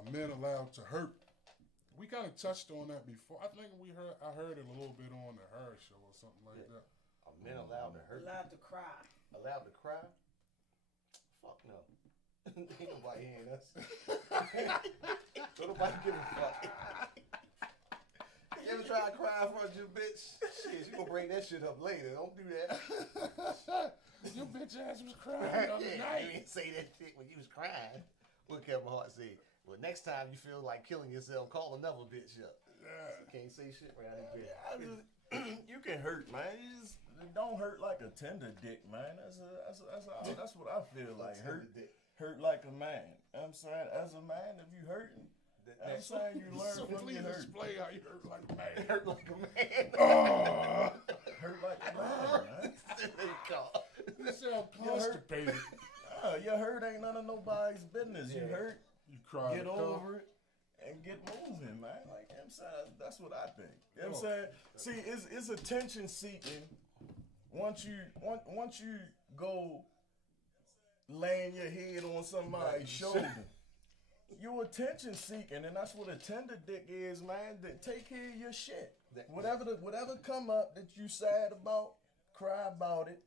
Are men allowed to hurt? We kind of touched on that before. I think I heard it a little bit on the Her Show or something like that. Are men allowed to hurt? Allowed to cry. Allowed to cry? Fuck no. Ain't nobody hearing us. Don't nobody give a fuck. You ever try to cry in front of your bitch? Shit, you gonna bring that shit up later. Don't do that. Your bitch ass was crying the other night. You didn't say that shit when you was crying. What Kevin Hart said? Well, next time you feel like killing yourself, call another bitch up. Yeah. You can't say shit right out of bed. You can hurt, man. You just don't hurt like a tender dick, man. That's what I feel like. Hurt like a man. I'm saying, as a man, if you hurting, I'm saying you learn So from please your hurt. explain how you hurt like a man. Hurt like a man. Oh, Hurt like a man, man. you sound constipated. Your hurt ain't none of nobody's business. You hurt, You cry. get over it, and get moving, man. Like, you know what I'm saying, that's what I think. You know what I'm saying? See, it's attention seeking. Once you go laying your head on somebody's shoulder, you attention seeking, and that's what a tender dick is, man. That take care of your shit. Whatever come up that you sad about, cry about it.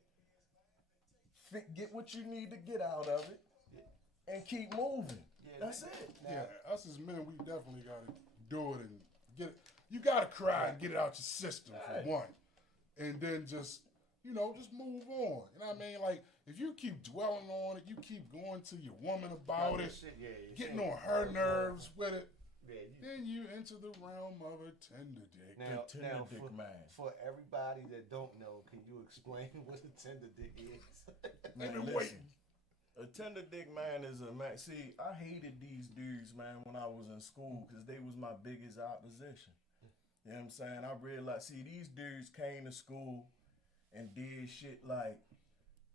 Get what you need to get out of it, and keep moving. That's it. Yeah, us as men, we definitely got to do it and get it. You got to cry and get it out your system for one, and then just just move on. You know what I mean? Like, if you keep dwelling on it, you keep going to your woman about it, getting on her nerves with it, then you enter the realm of a tender dick. Now, man. For everybody that don't know, can you explain what a tender dick is? Man, listen, a tender dick man is a man. See, I hated these dudes, man, when I was in school because they was my biggest opposition. You know what I'm saying? I realized, these dudes came to school and did shit like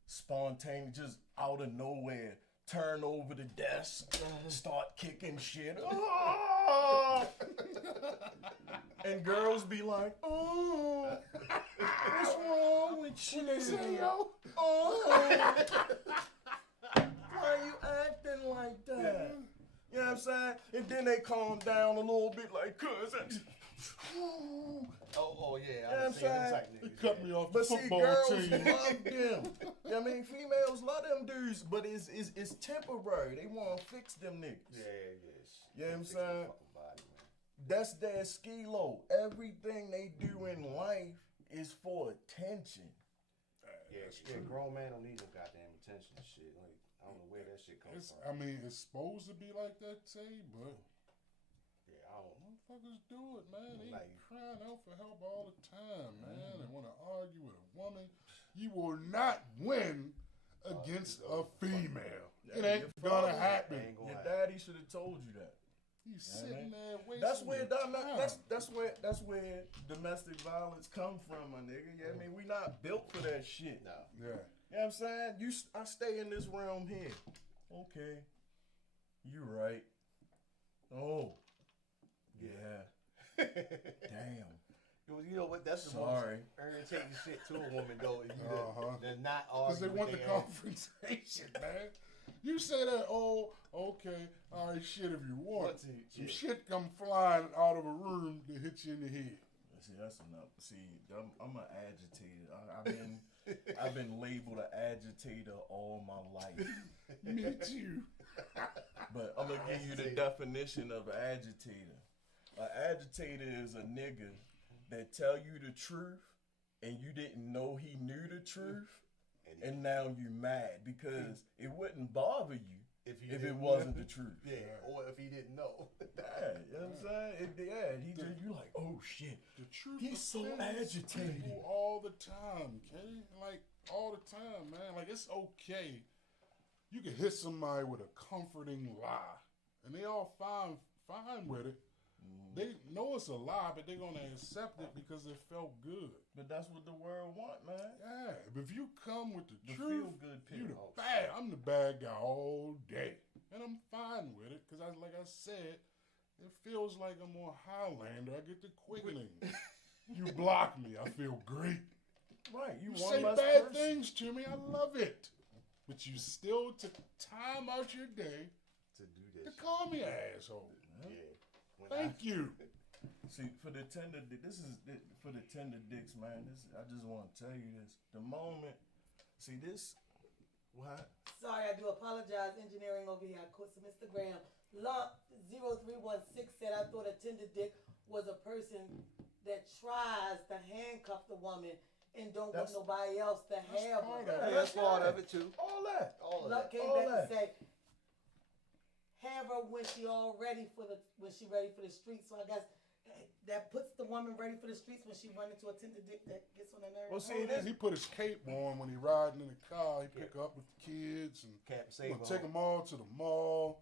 spontaneous, just out of nowhere, turn over the desk, start kicking shit. And girls be like, oh, what's wrong with you? They say, yo, why you acting like that? You know what I'm saying? And then they calm down a little bit like, cuz. Oh yeah, You know what I'm saying? They cut me off the But see, football girls team. love them. You know what I mean? Females love them dudes, but it's temporary. They want to fix them niggas. Yeah. You know what I'm saying? That's their skilo. Everything they do in life is for attention. Yeah, grown man don't need no goddamn attention and shit. Like, I don't know where that shit comes from. I mean, it's supposed to be like that, say, but Yeah, I don't know. motherfuckers do it, man. They Like- crying out for help all the time, man, and want to argue with a woman. You will not win against a female. It ain't gonna happen. Ain't gonna Your happen. daddy should have told you that. He's sitting there waiting. That's where that's where domestic violence come from, my nigga. Yeah, I mean, we not built for that shit. No. Yeah. You know what I'm saying? I stay in this realm here. Okay. You right. Oh. Yeah. Damn. You know what? That's the Sorry. most irritating shit to a woman, though. Is they're not Because arguing. they want the with their ass. confrontation, man. You say that, oh, okay, all right, shit, if you want. Some shit come flying out of a room to hit you in the head. See, that's enough. See, I'm an agitator. I've been labeled an agitator all my life. Me too. But I'm gonna give you the definition of an agitator. An agitator is a nigga that tell you the truth and you didn't know he knew the truth, and now you mad because it wouldn't bother you if it wasn't the truth. Yeah, or if he didn't know. Yeah, you know what I'm saying? You like, oh shit. The truth He's so offends agitated. people all the time, okay? Like, all the time, man. Like, it's okay. You can hit somebody with a comforting lie, and they all fine with it. They know it's a lie, but they're gonna accept it because it felt good. But that's what the world want, man. Yeah, but if you come with the The truth, feel-good you pill. the bad. I'm the bad guy all day, and I'm fine with it because, like I said, it feels like I'm on Highlander. I get the quickening. You block me, I feel great. Right, you You one say less bad person. things to me, I love it. But you still took time out your day to do To this. call me an asshole. Yeah. When Thank you. See, for the tender, this is for the tender dicks, man. I just want to tell you this. The moment, see this, what? Sorry, I do apologize. Engineering over here. I caught some Instagram. Lump0316 said I thought a tender dick was a person that tries to handcuff the woman and don't want That's- nobody else to have part her. of it. Yeah, that's part of it too. All that. All of Luck that. came All back that. to say have her when she ready for the streets. So I guess that puts the woman ready for the streets when she run into a tender dick that gets on her nerves. Well, see, this, He put his cape on when he riding in the car. He pick up with the kids and Cap gonna save take them all to the mall.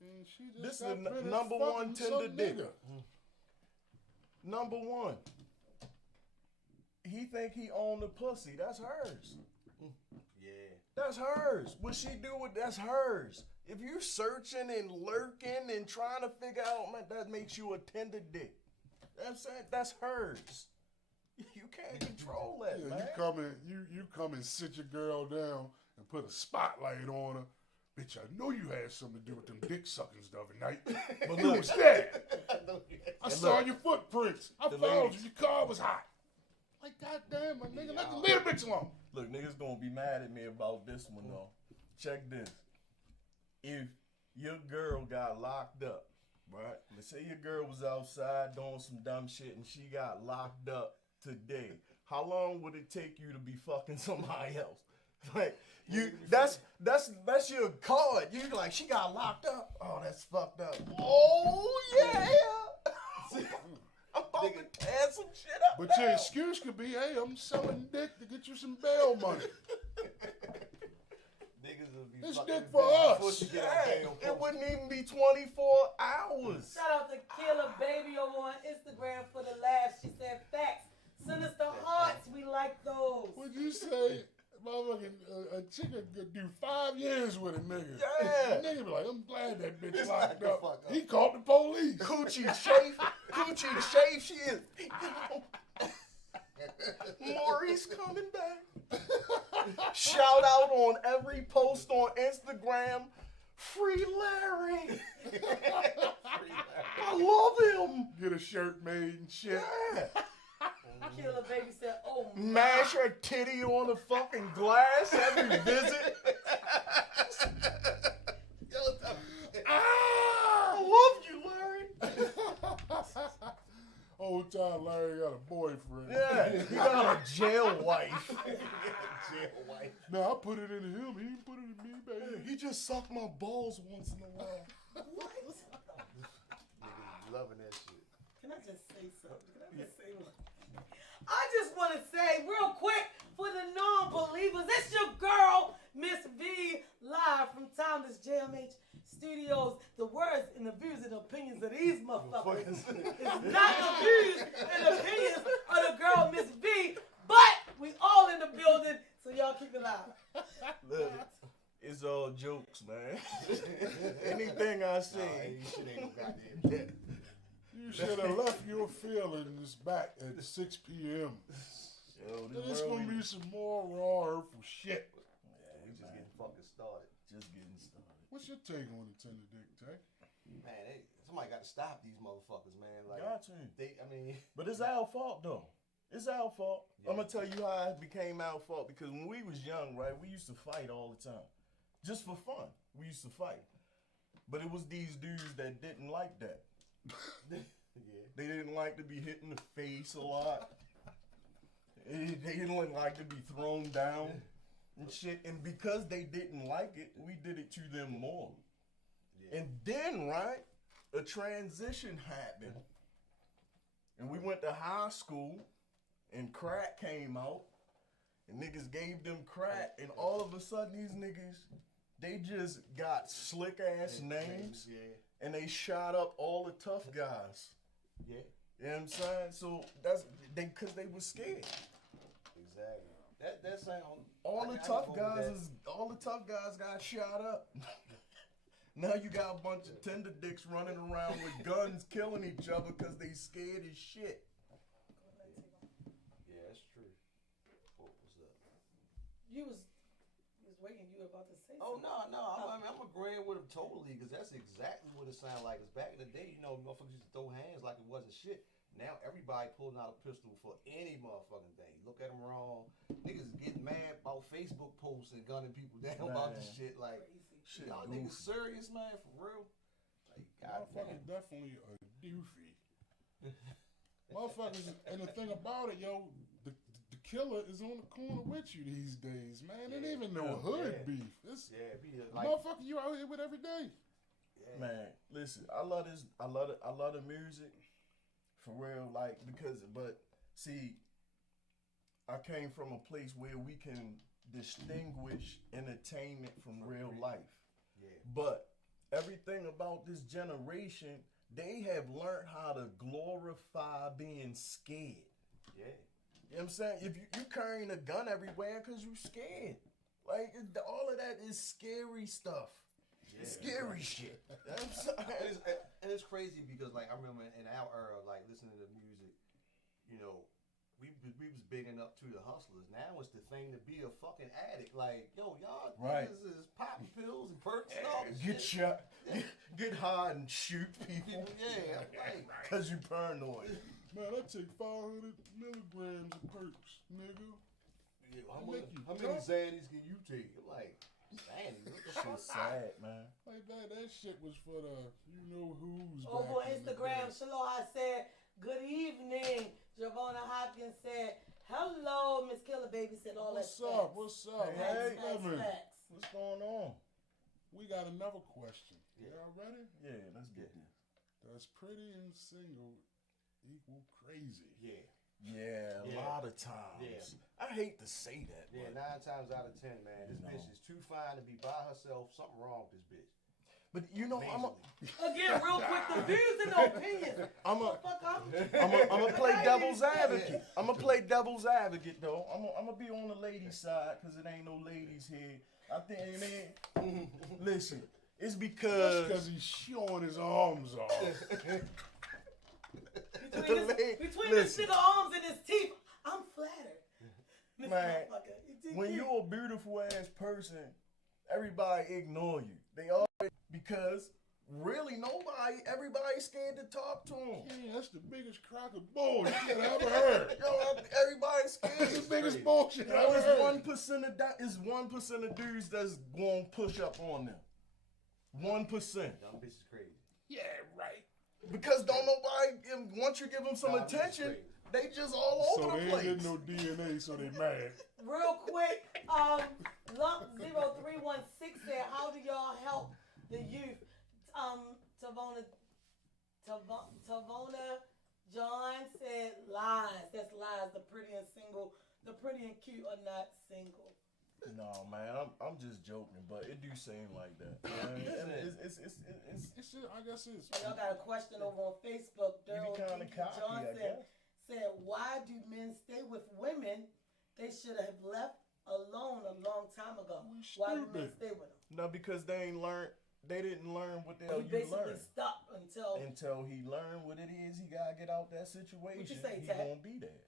And she just This is got the finished number fucking one some tender dick. nigga. number one. He think he own the pussy. That's hers. Yeah. That's hers. What she do with that's hers. If you searching and lurking and trying to figure out, man, that makes you a tender dick. That's it. That's hers. You can't control that, Yeah, man. you come and sit your girl down and put a spotlight on her. Bitch, I know you had something to do with them dick suckings the other night. But who was that? I saw your footprints. I the followed ladies- you. Your car was hot. Like, goddamn, my nigga, let the little bitch alone. Look, niggas gonna be mad at me about this one though. Check this. If your girl got locked up, right? Let's say your girl was outside doing some dumb shit and she got locked up today. How long would it take you to be fucking somebody else? Like you, that's your card. You like she got locked up. Oh, that's fucked up. Oh yeah. I'm about to tear some shit up. But now. your excuse could be, hey, I'm selling dick to get you some bail money. Niggas will be This fucking dick for busy us. before she get Yeah, out bail it post. wouldn't even be 24 hours. Shout out to Killer Baby over on Instagram for the laugh. She said, facts. Send us the hearts. We like those. Would you say, motherfucking, a chicken could do 5 years with a nigga? Yeah. The nigga be like, I'm glad that bitch Just locked lock the up. fuck up. He called the police. Coochie shape, she is. Maurice coming back. Shout out on every post on Instagram. Free Larry. I love him. Get a shirt made and shit. Yeah. Killer Baby said, oh, Mash her titty on the fucking glass every visit. I love you, Larry. Whole time Larry got a boyfriend. Yeah, he got a jail wife. Jail wife. No, I put it into him. He didn't put it in me, baby. He just sucked my balls once in a while. Niggas loving that shit. Can I just say something? Can I just say one? I just want to say real quick for the non-believers, it's your girl, Miss V, live from Timeless JMH Studios. The words and the views and opinions of these motherfuckers is not the views and opinions of the girl, Miss V, but we all in the building, so y'all keep it loud. Look, it's all jokes, man. Anything I Nah, say. ain't shit ain't no goddamn shit. You should have left your feelings back at 6 p.m. Yo, There's this going world to be some more raw, hurtful shit. We just getting fucking started. just getting started. What's your take on the tender dick, Tay? Man, somebody got to stop these motherfuckers, man. Like, Got to. I mean, But it's our fault, though. It's our fault. Yeah. I'm going to tell you how it became our fault. Because when we was young, right, we used to fight all the time. Just for fun. We used to fight. But it was these dudes that didn't like that. yeah. They didn't like to be hit in the face a lot. They didn't like to be thrown down and shit. And because they didn't like it, we did it to them more. Yeah. And then, right, a transition happened. And we went to high school, and crack came out, and niggas gave them crack, and all of a sudden these niggas, they just got slick ass names, Yeah. and they shot up all the tough guys. Yeah. You know what I'm saying? So that's because they was scared. Exactly. That sound. All I the can tough go with guys that. got shot up. Now you got a bunch of tender dicks running around with guns killing each other because they scared as shit. Yeah, that's true. What's up? You was waiting. You were about to say Oh something. no, I'm agreeing with totally, because that's exactly what it sounded like. Cause back in the day, you know, motherfuckers used to throw hands like it wasn't shit. Now everybody pulling out a pistol for any motherfucking thing. Look at them wrong. Niggas is getting mad about Facebook posts and gunning people down about this shit. Like, Shit, y'all goofy. niggas serious, man, for real? Like, goddamn. Motherfuckers definitely a doofy. Motherfuckers, and the thing about it, yo, the killer is on the corner with you these days, man. It ain't even no hood beef. It's Be like, motherfucker you out here with every day. Man, listen, I love this. I love the music, for real. Like, but see, I came from a place where we can distinguish entertainment from real life. Yeah. But everything about this generation, they have learned how to glorify being scared. Yeah. You know what I'm saying? If you carrying a gun everywhere because you scared. Like, all of that is scary stuff. Yeah. Scary shit. You know what I'm saying? And it's crazy because, like, I remember in our era, like, listening to music, you know, we was bigging up to the hustlers. Now it's the thing to be a fucking addict. Like, yo, y'all Right. niggas is popping pills and perks and all this Get shit. shot, get high and shoot people Yeah, like, because you paranoid. Man, I take 500 milligrams of perks, nigga. yeah, how Make you many drunk. Xannies can you take? I'm like, Xannies, what the fuck? Shit's sad, man. Like that shit was for the you know who's. Over back in the Instagram, day. Shaloha said, "Good evening." Javona Hopkins said, "Hello, Miss Killer Baby." Said all What's that. up? What's up? Hey, How you living? What's going on? We got another question. Yeah. Y'all ready? Yeah, let's get this. Does pretty and single equal crazy? Yeah. Yeah, a Yeah. lot of times. Yeah. I hate to say that, Yeah, but, 9 times out of 10, man, this You know. bitch is too fine to be by herself. Something wrong with this bitch. but you know, Majorly. Again, real quick, the views and the opinions. I'm What a, the fuck I'm gonna play devil's advocate. I'm gonna play devil's advocate though. I'm gonna be on the ladies' side because it ain't no ladies here. I think, man. Listen, it's That's because because he's showing his arms off. Between this nigga arms and his teeth, I'm flattered. This Man, motherfucker, you dig when me? you're a beautiful ass person, everybody ignore you. They all because really everybody's scared to talk to them. Yeah, that's the biggest crock of bullshit I ever heard. Yo, everybody's That's scared. the biggest bullshit I Yo, ever it's heard. 1% of that is 1% of dudes that's gonna push up on them. 1%. Dumb bitch is crazy. Yeah, right. Because don't nobody once you give them some Nah, this is attention, crazy. they just all So over they the ain't place. getting no DNA, so they mad. Real quick, Lump0316 said, "How do y'all help the youth?" Tavona John said, "Lies. That's lies. The pretty and cute are not single." No man, I'm just joking, but it do seem like that. Man. It's It's just, I guess it's. Y'all got a question over on Facebook. you Daryl be kind of D. cocky, I Johnson guess. said, "Why do men stay with women they should have left alone a long time ago? We Why do men stupid. stay with them?" No, because they didn't learn what the hell He you basically learned. stopped Until he learned what it is, he gotta get out that situation. say, He Tat? gonna be there.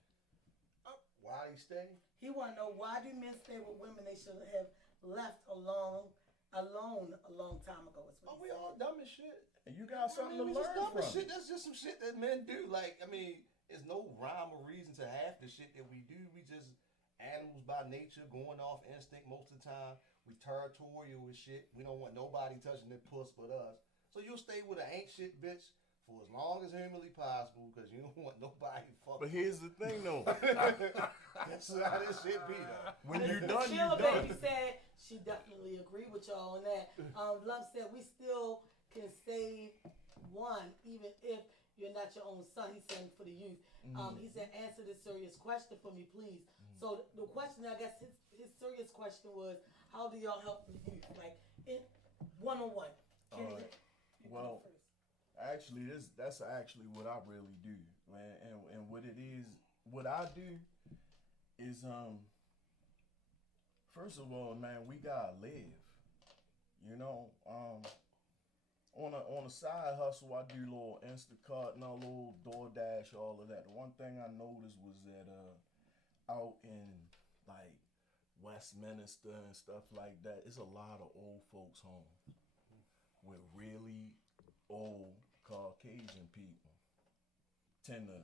Why he stay? he want to know, why do men stay with women they should have left alone a long time ago? Is what Oh, he we said. all dumb as shit. And you got something we to just learn dumb as from. shit. That's just some shit that men do. Like, I mean, there's no rhyme or reason to half the shit that we do. We just animals by nature, going off instinct most of the time. We territorial with shit. We don't want nobody touching their puss but us. So you'll stay with an ain't shit bitch for as long as humanly possible because you don't want nobody fucking. But here's the thing though. That's how this shit be though. When you The done, you Killer done. Baby said she definitely agree with y'all on that. Love said we still can save one even if you're not your own son. He said for the youth. He said answer this serious question for me, please. So the question, I guess his serious question was, how do y'all help the youth? Like in one-on-one. Kenny, Alright. you Well, go first. Actually, that's actually what I really do, man. And what it is, what I do is first of all, man, we gotta live. You know, on a side hustle, I do little Instacart and a little DoorDash, all of that. The one thing I noticed was that out in like Westminster and stuff like that, it's a lot of old folks home. old Caucasian people tend to,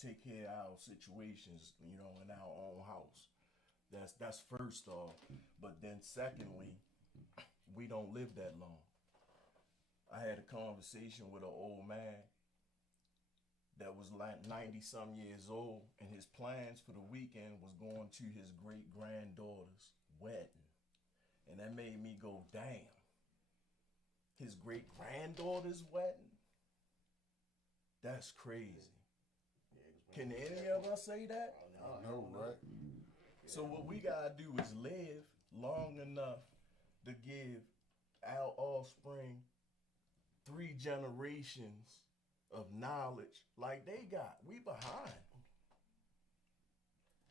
take care of our situations, in our own house. That's first off. But then secondly, we don't live that long. I had a conversation with an old man that was like 90 some years old, and his plans for the weekend was going to his great granddaughter's wedding. And that made me go, damn. His great granddaughter's wedding? That's crazy. Can any of us say that? I know, right? So what we gotta do is live long enough to give our offspring 3 generations of knowledge like they got. We behind.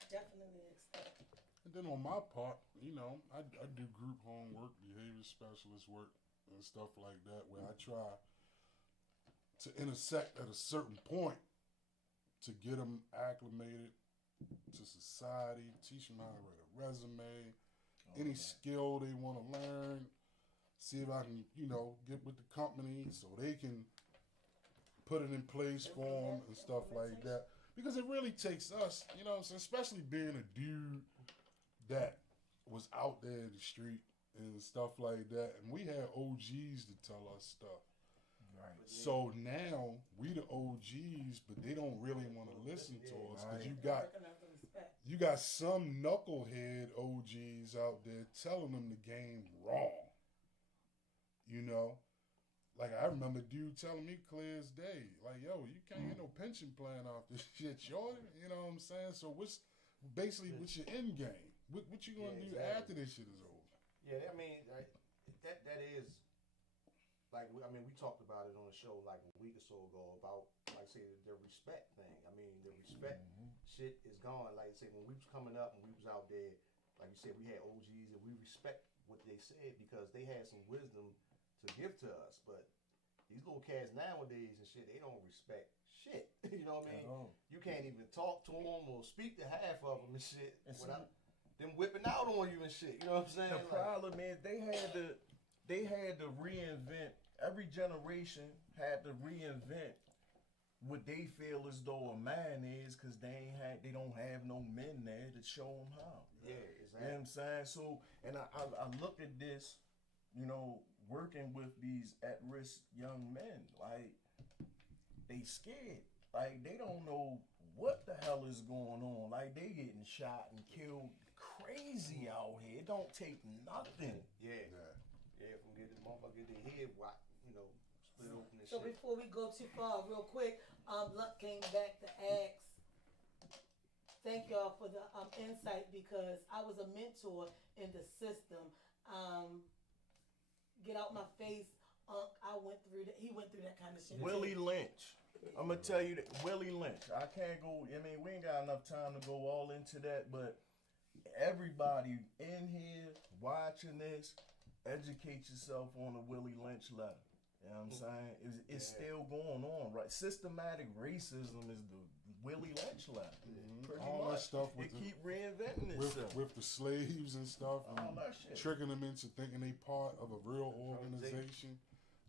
Definitely accept. And then on my part, I do group homework, behavior specialist work, and stuff like that, where I try to intersect at a certain point to get them acclimated to society, teach them how to write a resume, any skill they want to learn, see if I can, get with the company so they can put it in place for them and stuff like that. Because it really takes us, especially being a dude that was out there in the street and stuff like that. And we had OGs to tell us stuff. Right. So now we the OGs, but they don't really want to listen to us because you got some knucklehead OGs out there telling them the game wrong. Like I remember a dude telling me clear as day, like, yo, you can't get no pension plan off this shit, shorty. You know what I'm saying? So what's your end game? What you gonna do after this shit is over? Yeah, I mean, that is. Like, we talked about it on the show like a week or so ago about, like, say, the respect thing. I mean, the respect shit is gone. Like, say, when we was coming up and we was out there, like you said, we had OGs and we respect what they said because they had some wisdom to give to us. But these little cats nowadays and shit, they don't respect shit. You know what I mean? You can't even talk to them or speak to half of them and shit without them whipping out on you and shit. You know what I'm saying? The problem is they had to reinvent. Every generation had to reinvent what they feel as though a man is, because they don't have no men there to show them how. Yeah, exactly. You know what I'm saying? So, and I look at this, working with these at-risk young men, like they scared, like they don't know what the hell is going on, like they getting shot and killed crazy out here. It don't take nothing. Yeah, from getting the motherfucker their head whacked. Split open and so shit. Before we go too far, real quick, Luck came back to ask. Thank y'all for the insight because I was a mentor in the system. Get out my face, I went through that. He went through that kind of shit. Willie Lynch. I'm gonna tell you that Willie Lynch. I can't go. I mean, we ain't got enough time to go all into that, but everybody in here watching this, educate yourself on the Willie Lynch letter. You know what I'm saying? It's still going on, right? Systematic racism is the Willie Lynch letter. Pretty all much. that stuff with keep reinventing itself. with the slaves and stuff, and all that shit. tricking them into thinking they part of a real organization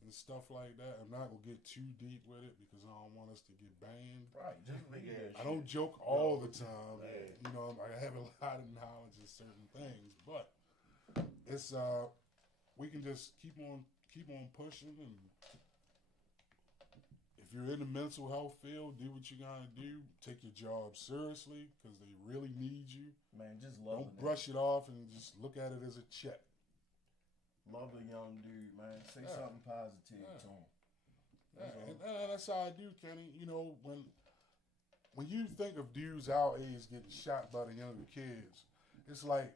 and stuff like that. I'm not gonna get too deep with it because I don't want us to get banned. Right, just leave that I don't joke all the time. I have a lot of knowledge of certain things, but it's we can just keep on pushing, and if you're in the mental health field, do what you gotta do. Take your job seriously because they really need you. Man, just love Don't brush it off and just look at it as a check. Love a young dude, man. Say something positive to him. And that's how I do, Kenny. When you think of dudes our age getting shot by the younger kids, it's like,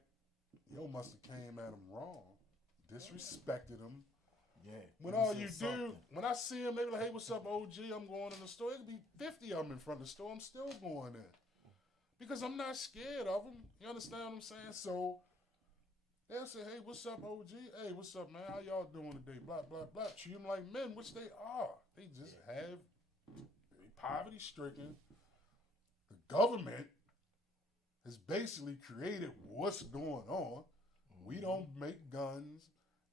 yo must have came at them wrong, disrespected them. Yeah. When all you do, when I see them, they be like, hey, what's up, OG? I'm going in the store. It could be 50 of them in front of the store. I'm still going in. Because I'm not scared of them. You understand what I'm saying? So they'll say, hey, what's up, OG? Hey, what's up, man? How y'all doing today? Blah, blah, blah. Treat them like men, which they are. They just have poverty stricken. The government has basically created what's going on. We don't make guns.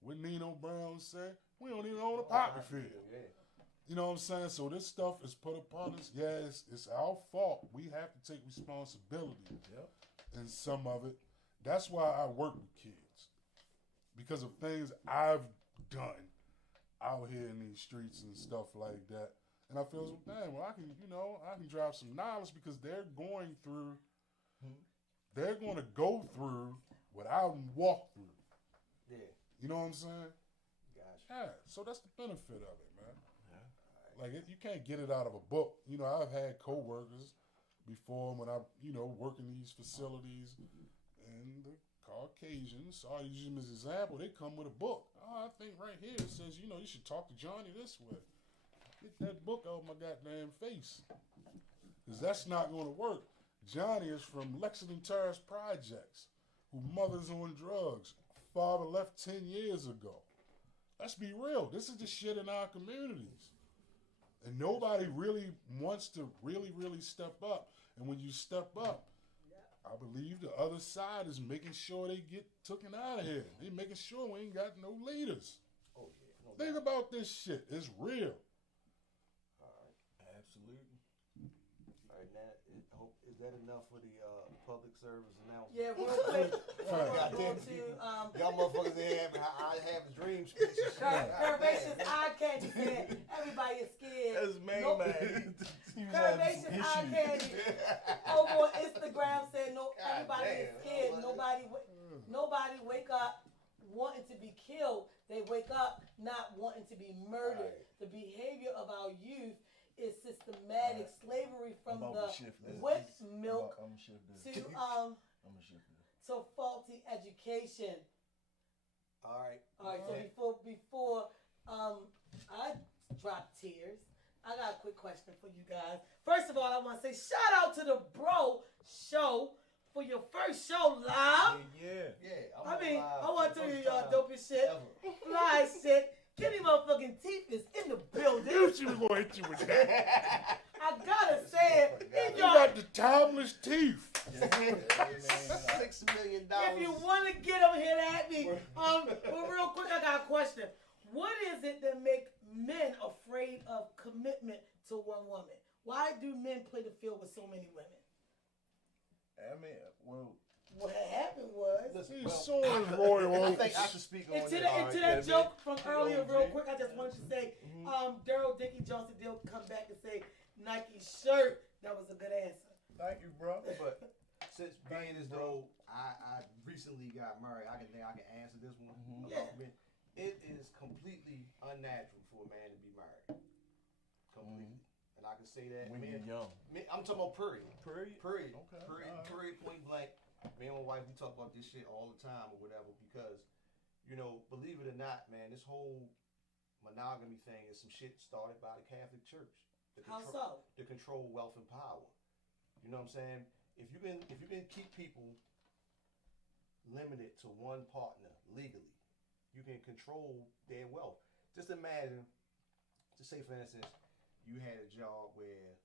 what Nino Brown said, we don't even own a poppy field. Yeah. You know what I'm saying? So this stuff is put upon us. Yeah, it's our fault. We have to take responsibility Yep. in some of it. That's why I work with kids. Because of things I've done out here in these streets and stuff like that. And I feel, dang, well, I can drop some knowledge because they're going to go through what I walked through. Yeah. You know what I'm saying? Gotcha. Yeah, so that's the benefit of it, man. Like, you can't get it out of a book. You know, I've had coworkers before when I, work in these facilities, and the Caucasians, so I use them as an example, they come with a book. Oh, I think right here it says, you should talk to Johnny this way. Get that book out of my goddamn face. Because that's not going to work. Johnny is from Lexington Terrace Projects, who mother's on drugs. Father left 10 years ago. Let's be real. This is the shit in our communities. And nobody really wants to really step up. And when you step up, I believe the other side is making sure they get taken out of here. They making sure we ain't got no leaders. Oh yeah. No Think doubt. about this shit. It's real. All right. Absolutely. All right. Now, is that enough for the public service announcement? Yeah, real quick. God Go damn to you. Y'all motherfuckers in here having dream speeches. Curvaceous Eye Candy said everybody is scared. That's main Nope. man. He was having Curvaceous some Eye issues. Candy over on Instagram said no, God everybody is damn. scared. Nobody wake up wanting to be killed. They wake up not wanting to be murdered. Right. The behavior of our youth is systematic slavery from I'm the about to shift this. wet milk I'm gonna shift this. to I'm gonna shift this. to faulty education. All right. All right, so Okay. before I drop tears, I got a quick question for you guys. First of all, I want to say shout out to the Bro Show for your first show live. Yeah. Yeah. I mean, I want want to tell you y'all dope as shit, fly as shit. Kenny motherfucking Teeth is in the building. Knew she was gonna hit you with that. I gotta say it. In You your, got the timeless teeth. $6 million. if you want to get them, hit at me. But real quick, I got a question. What is it that make men afraid of commitment to one woman? Why do men play the field with so many women? I mean, well, What happened was, Listen, He's well, suing Roy I Oaks. think I should speak on into this. that joke from earlier, real OG. quick, I just wanted to say, Daryl Dickie Johnson did come back and say Nike shirt. That was a good answer. thank you, bro. But since being as though I recently got married, I can answer this one. Yeah. About men. It is completely unnatural for a man to be married. Completely. And I can say that. When you're men, young. I'm talking about period. Period. Period. Okay. Period. All right. Period. Point blank. Me and my wife, we talk about this shit all the time or whatever because, believe it or not, man, this whole monogamy thing is some shit started by the Catholic Church. How so? To control wealth and power. You know what I'm saying? If you can keep people limited to one partner legally, you can control their wealth. Just imagine, just say for instance, you had a job where,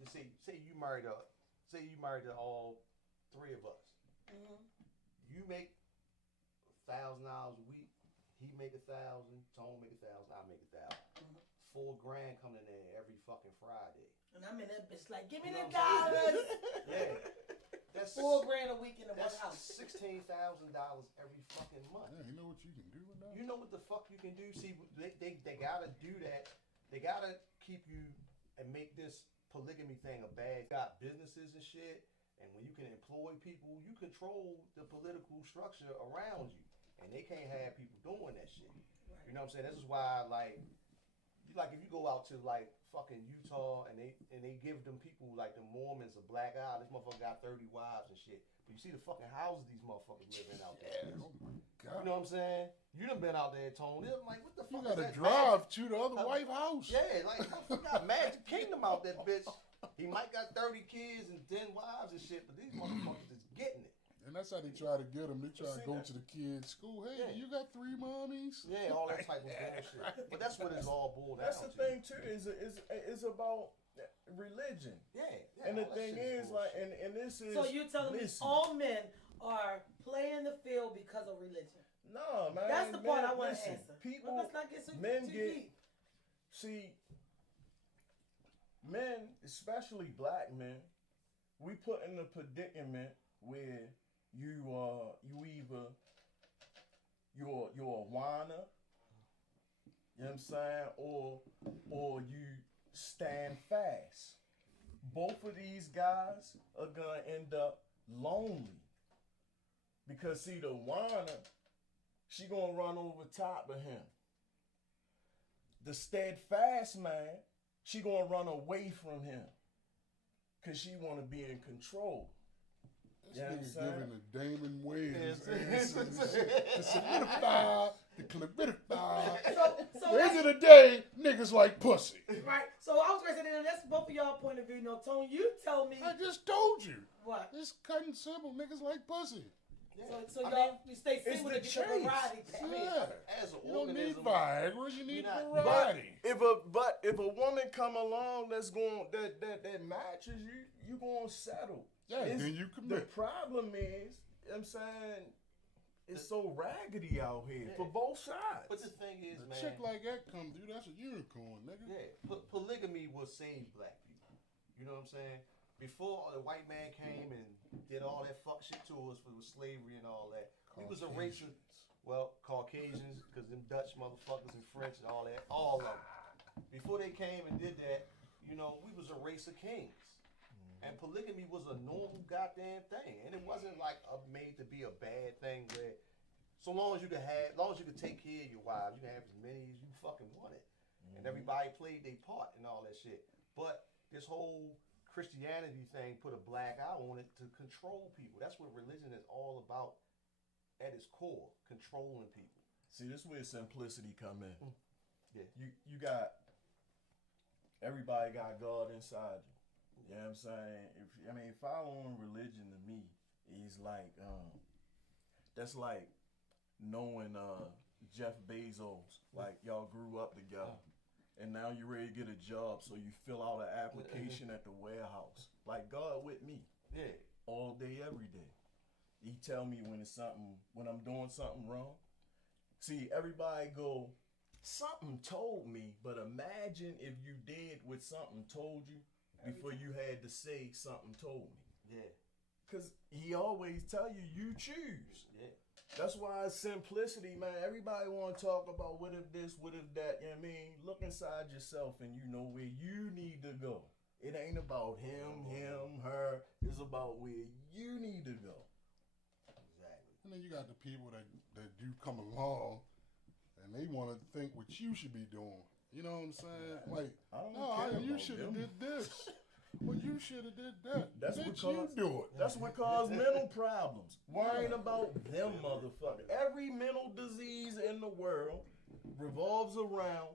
just say you married to all three of us. Mm-hmm. You make $1,000 a week. He make 1,000. Tone make 1,000. I make 1,000. $4,000 coming in there every fucking Friday. And I'm in that bitch like, give me You the know what I'm dollars. Yeah, that's $4,000 a week in the one That's house. $16,000 every fucking month. Yeah, you know what you can do with that? You know what the fuck you can do? See, they gotta do that. They gotta keep you and make this polygamy thing a bad. Got businesses and shit, and when you can employ people, you control the political structure around you, and they can't have people doing that shit. You know what I'm saying? This is why, like if you go out to like fucking Utah and they give them people like the Mormons a black eye, this motherfucker got 30 wives and shit. But you see the fucking houses these motherfuckers live in out there. Oh my You God. know what I'm saying? You done been out there, Tony. I'm like, what the You fuck is gotta that? drive to the other White House. Yeah, like you got Magic Kingdom out there, bitch. He might got 30 kids and 10 wives and shit, but these motherfuckers is getting it. And that's how they try to get them. They try to See go that? to the kids' school. Hey, Yeah. you got 3 mommies? Yeah, all that type of bullshit. But that's what it's all boiled down That's the to. thing too. Is about religion. Yeah. And the all that thing shit is, like, bullshit. and this is. So you're telling me listen, all men are playing the field because of religion? No, man. That's the part I want to listen, answer. People, Let's not get men too get- deep. see, men, especially black men, we put in a predicament where you either you're a whiner, you know what I'm saying, or you stand fast. Both of these guys are gonna end up lonely. Because see, the whiner, she gonna run over top of him. The steadfast man, she gonna run away from him. Cause she wanna be in control. This Yeah, nigga I'm saying. giving the Damon Wayans Yeah, answers and shit. To solidify, to clarify. So At the that's, end of the day, niggas like pussy. right. So I was going to say that that's both of y'all point of view. No, Tone, you tell me I just told you. what. It's cut and simple. Niggas like pussy. So I y'all, you stay it's single the to get the chase. variety pack. I mean, Yeah. as an You don't need organism, Viagra. You need not- variety. If a woman come along that's going that matches you, you gonna settle. Yeah, It's- then you The commit. problem is, you know what I'm saying, it's so raggedy out here for both sides. but the thing is, A man, chick like that come through, that's a unicorn, nigga. yeah, polygamy will save black people. You know what I'm saying? Before the white man came and did all that fuck shit to us for slavery and all that, we was a race of, well, Caucasians, because them Dutch motherfuckers and French and all that, all of them. Before they came and did that, you know, we was a race of kings. And polygamy was a normal goddamn thing. And it wasn't like made to be a bad thing where so long as you could have, as long as you could take care of your wives, you can have as many as you fucking wanted. And everybody played their part and all that shit. But this whole Christianity thing put a black eye on it to control people. That's what religion is all about at its core, controlling people. See, this is where simplicity come in. Yeah. You got everybody got God inside you. You know what I'm saying? Following religion to me is like that's like knowing Jeff Bezos. Like y'all grew up together. And now you're ready to get a job, so you fill out an application at the warehouse. Like God with me. Yeah. All day, every day. He tell me when I'm doing something wrong. See, everybody go, something told me, but imagine if you did what something told you before you had to say something told me. Yeah. Cause he always tell you, you choose. Yeah. That's why it's simplicity, man. Everybody want to talk about what if this, what if that. You know what I mean? Look inside yourself and you know where you need to go. It ain't about him, her. It's about where you need to go. Exactly. And then you got the people that do come along and they want to think what you should be doing. You know what I'm saying? Like, I don't no, care you about should have them. did this. Well, you should have did that. That's Bitch, what you caused- do it. That's what caused mental problems. Worrying about them motherfuckers. Every mental disease in the world revolves around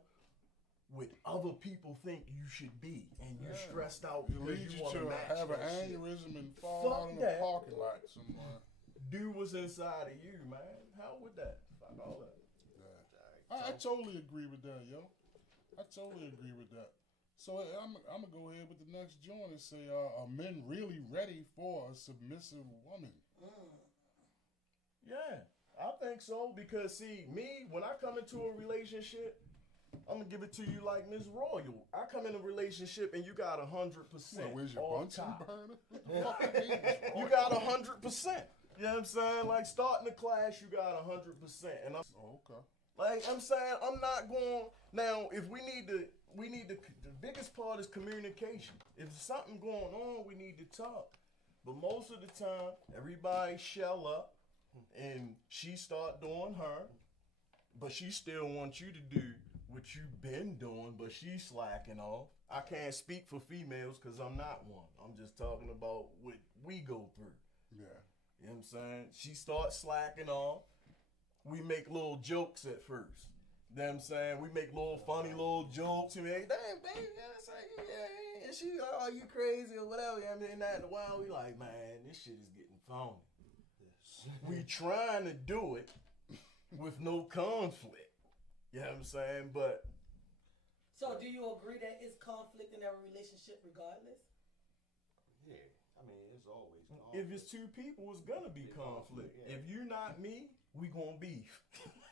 what other people think you should be, and you're stressed out It because leads you you want to to match have an that shit. aneurysm and fall Fuck out in that. the parking lot somewhere. Do what's inside of you, man. How would that? Fuck all that. I totally agree with that, yo. I totally agree with that. So I'm gonna go ahead with the next joint and say, are men really ready for a submissive woman? Yeah, I think so because see, me when I come into a relationship, I'm gonna give it to you like Miss Royal. I come in a relationship and you got 100%. Well, where's your off Bunsen top. burner? What the fuck you mean, Miss You Roy? got 100%. You know what I'm saying? Like starting the class, you got 100%. And I'm Oh, okay. like, I'm saying, I'm not going now. If we need to, the biggest part is communication. If something going on, we need to talk. But most of the time, everybody shell up and she start doing her, but she still wants you to do what you've been doing, but she's slacking off. I can't speak for females because I'm not one. I'm just talking about what we go through. Yeah. You know what I'm saying? She starts slacking off. We make little jokes at first. You know what I'm saying? We make little funny little jokes. And we like, damn, baby, yeah. And she like, oh, you crazy or whatever. I mean, after a while, we like, man, this shit is getting phony. We trying to do it with no conflict. You know what I'm saying? But So do you agree that it's conflict in every relationship regardless? Yeah. I mean, it's always if it's two people, it's gonna be conflict. Yeah. If you not me, we gonna beef.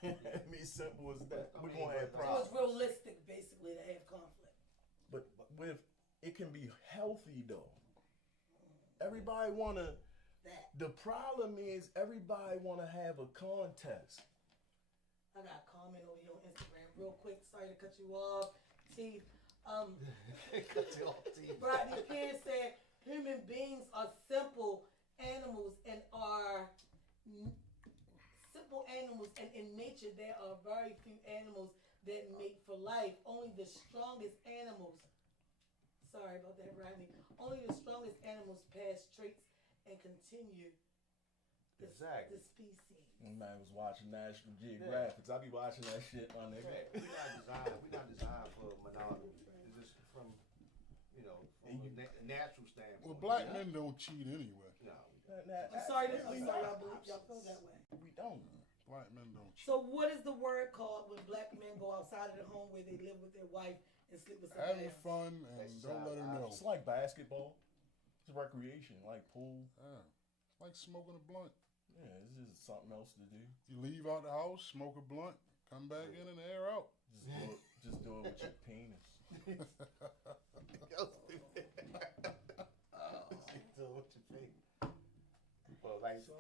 I mean, simple as that. I We mean, gonna have but- So problems. it's realistic, basically, to have conflict. But with it can be healthy though. Everybody wanna. That. The problem is everybody wanna have a contest. I got a comment over here on Instagram, real quick. Sorry to cut you off. T. Cut you off, T. Rodney Pierce said human beings are simple animals and in nature there are very few animals that mate for life. Only the strongest animals. Sorry about that, Rodney. Only the strongest animals pass traits and continue the species. Man, I was watching National Geographic. I be watching that shit, my nigga. We're not designed for monogamy. It's just from a natural standpoint. Well, black men don't cheat anyway. No. I'm sorry y'all believe y'all feel that way. We don't. Black men don't cheat. So what is the word called when black men go outside of the home where they live with their wife and sleep with somebody Having else? fun and don't let her know. It's like basketball. It's recreation, like pool. Yeah. It's like smoking a blunt. Yeah, it's just something else to do. You leave out the house, smoke a blunt, come back in and air out. Just do it with your penis.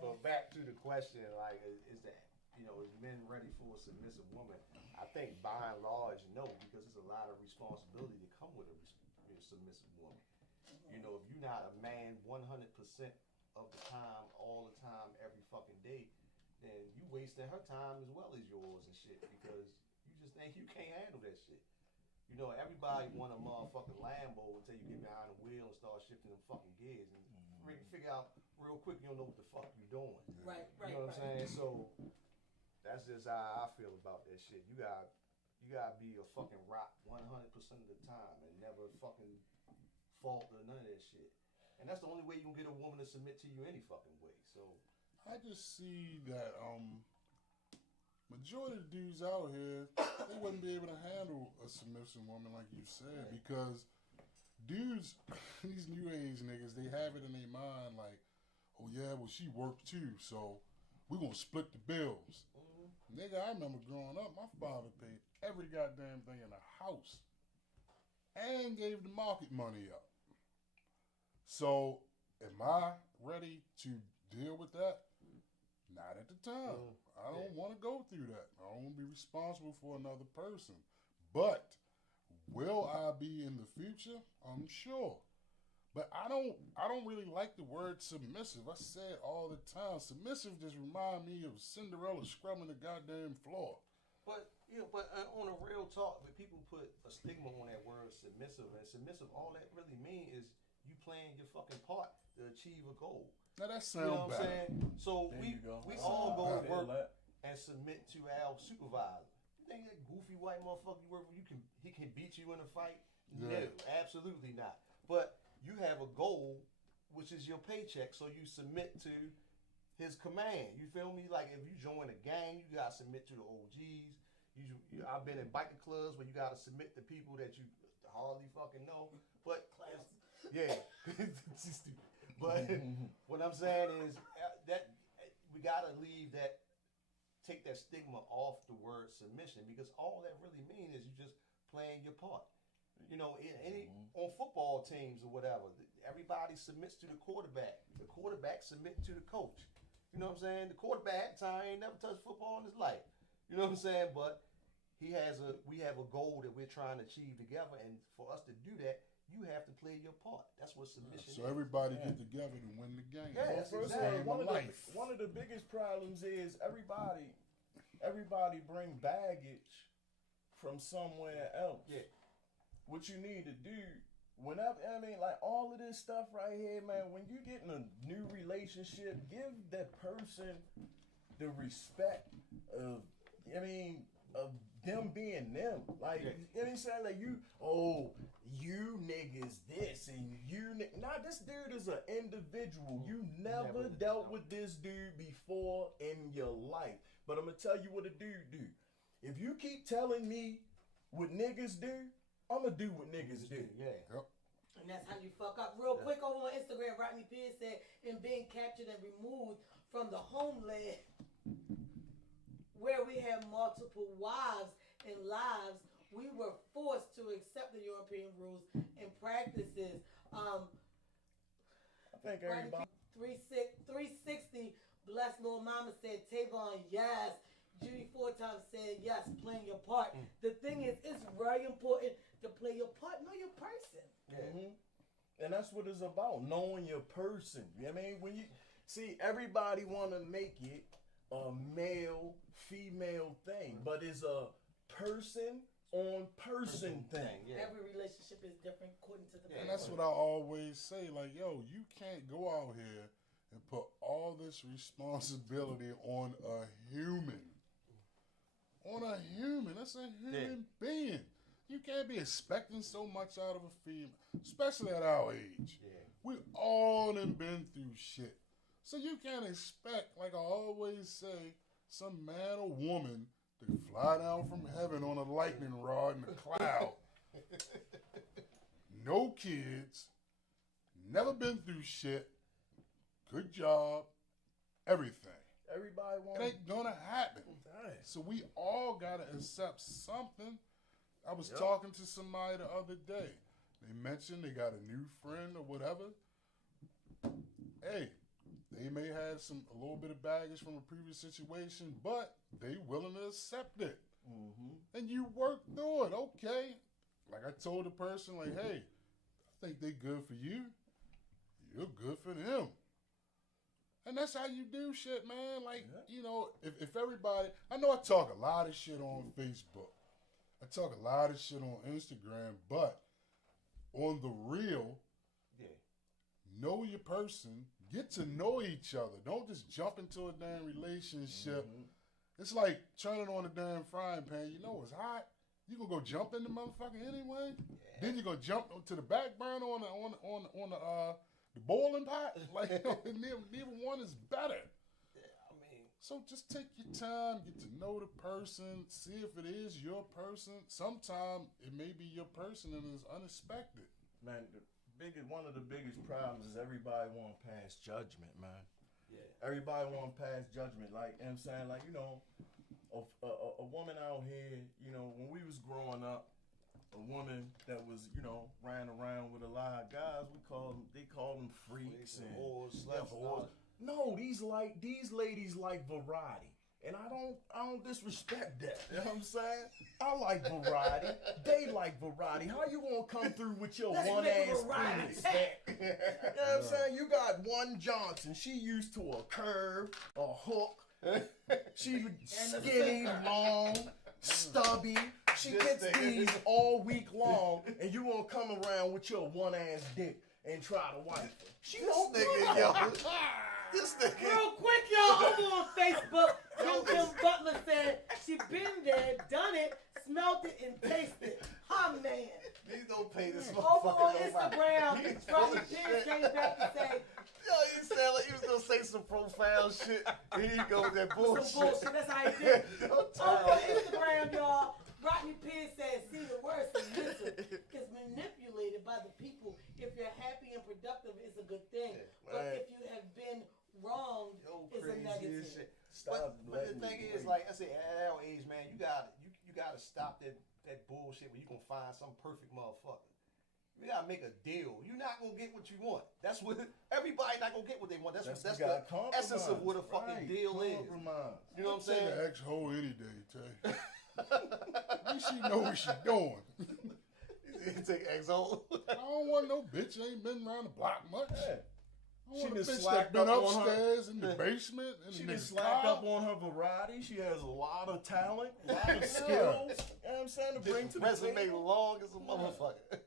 But back to the question, like, is that, is men ready for a submissive woman? I think by and large, no, because there's a lot of responsibility to come with a submissive woman. If you're not a man 100% of the time, all the time, every fucking day, then you wasting her time as well as yours and shit, because you just think you can't handle that shit. Everybody want a motherfucking Lambo until you get behind the wheel and start shifting them fucking gears and figure out real quick you don't know what the fuck you're doing. Right. You know what I'm saying? So that's just how I feel about that shit. You gotta be a fucking rock 100% of the time and never fucking fault or none of that shit. And that's the only way you can get a woman to submit to you any fucking way. So I just see that majority of the dudes out here, they wouldn't be able to handle a submissive woman like you said, because dudes, these new age niggas, they have it in their mind like, oh yeah, well she worked too, so we're gonna split the bills. Nigga, I remember growing up, my father paid every goddamn thing in the house and gave the market money up. So, am I ready to deal with that? Not at the time. I don't want to go through that. I don't want to be responsible for another person. But will I be in the future? I'm sure. But I don't really like the word submissive. I say it all the time. Submissive just remind me of Cinderella scrubbing the goddamn floor. But on a real talk, but people put a stigma on that word submissive, and submissive, all that really mean is you playing your fucking part to achieve a goal. Now that You know sounds what I'm better. saying? So There we you go. all go to I feel work that. and submit to our supervisor. You think that goofy white motherfucker you work with, he can beat you in a fight? No, Yeah. absolutely not. But you have a goal, which is your paycheck, so you submit to his command. You feel me? Like if you join a gang, you gotta submit to the OGs. I've been in biker clubs where you gotta submit to people that you hardly fucking know. But yeah, but what I'm saying is that we gotta take that stigma off the word submission, because all that really means is you just playing your part. On football teams or whatever, everybody submits to the quarterback. The quarterback submits to the coach. You know what I'm saying? The quarterback at the time ain't never touched football in his life. You know what I'm saying? But we have a goal that we're trying to achieve together, and for us to do that, you have to play your part. That's what submission So is. everybody get together to win the game. Yeah, That's that's the exactly. game of life. One of the biggest problems is everybody bring baggage from somewhere else. Yeah. What you need to do whenever, like all of this stuff right here, man, when you get in a new relationship, give that person the respect of them being them. Like, Yeah. you know what I'm saying? Like you niggas this and this dude is an individual. You never dealt with this dude before in your life. But I'm gonna tell you what a dude do. If you keep telling me what niggas do, I'm gonna do what niggas do. Yeah. And that's how you fuck up. Real quick over on Instagram, Rodney Pierce said, in being captured and removed from the homeland where we had multiple wives and lives, we were forced to accept the European rules and practices. I think everybody. 360, blessed little mama said, Tavon, yes. Judy 4 times said, yes, playing your part. The thing is, it's very important to play your part, know your person. Yeah. And that's what it's about, knowing your person. You know what I mean? When you see, everybody want to make it a male, female thing, but it's a person on person thing. Yeah. Every relationship is different according to the And that's what I always say. Like, yo, you can't go out here and put all this responsibility on a human. On a human. That's a human being. You can't be expecting so much out of a female, especially at our age. Yeah. We all done been through shit. So you can't expect, like I always say, some man or woman to fly down from heaven on a lightning rod in a cloud. No kids, never been through shit, good job, everything. Everybody It wants. ain't gonna happen. So we all gotta accept something. I was talking to somebody the other day. They mentioned they got a new friend or whatever. Hey, they may have a little bit of baggage from a previous situation, but they willing to accept it. Mm-hmm. And you work through it, okay. Like I told the person, like, hey, I think they good for you. You're good for them. And that's how you do shit, man. Like, you know, if everybody, I know I talk a lot of shit on Facebook. I talk a lot of shit on Instagram, but on the real, know your person, get to know each other. Don't just jump into a damn relationship. It's like turning on a damn frying pan. You know it's hot. You gonna go jump in the motherfucker anyway. Then you gonna jump to the back burner on the boiling pot. Like neither one is better. So just take your time, get to know the person, see if it is your person. Sometimes it may be your person and it's unexpected. Man, one of the biggest problems is everybody want to pass judgment, man. Yeah. Everybody want to pass judgment. Like, you know what I'm saying? Like, you know, a woman out here, you know, when we was growing up, a woman that was, you know, ran around with a lot of guys, they called them freaks and whores, whores. No, these ladies like variety. And I don't disrespect that. You know what I'm saying? I like variety. They like variety. How you gonna come through with your Let's one make ass variety. penis? You know what I'm saying? You got one Johnson. She used to a curve, a hook. She skinny, long, stubby. She gets these all week long, and you won't come around with your one ass dick and try to wipe her. She don't do that. This nigga. Real quick, y'all, I'm on Facebook. Kim Butler said she been there, done it, smelt it, and tasted it. Huh, man. Please don't pay this Over motherfucker on no mind. Instagram, Charlie Pierce came back to say, Yo, you sound like you was gonna say some profound shit. Here you go with that bullshit. some bullshit. That's how he did. Over on Instagram, y'all, Rodney Pierce said, see, the word submissive is manipulated by the people. If you're happy and productive, it's a good thing. But if you have been wrong, it's a negative. Shit. But the thing is, like I said, at our age, man, you gotta stop that bullshit where you gonna find some perfect motherfucker. You gotta make a deal. You're not gonna get what you want. That's what everybody not gonna get what they want. That's the essence of what a fucking deal is. You know what I'm saying? Take an ex-hoe any day, Tay. At least she know what she doing. You take XO. I don't want no bitch ain't been around the block much. Yeah. I want a just bitch that slacked been up on her. upstairs in the basement. She in the just slacked car. up on her variety. She has a lot of talent, a lot of skills. You know what I'm saying? To bring to the Resume table. long as a motherfucker.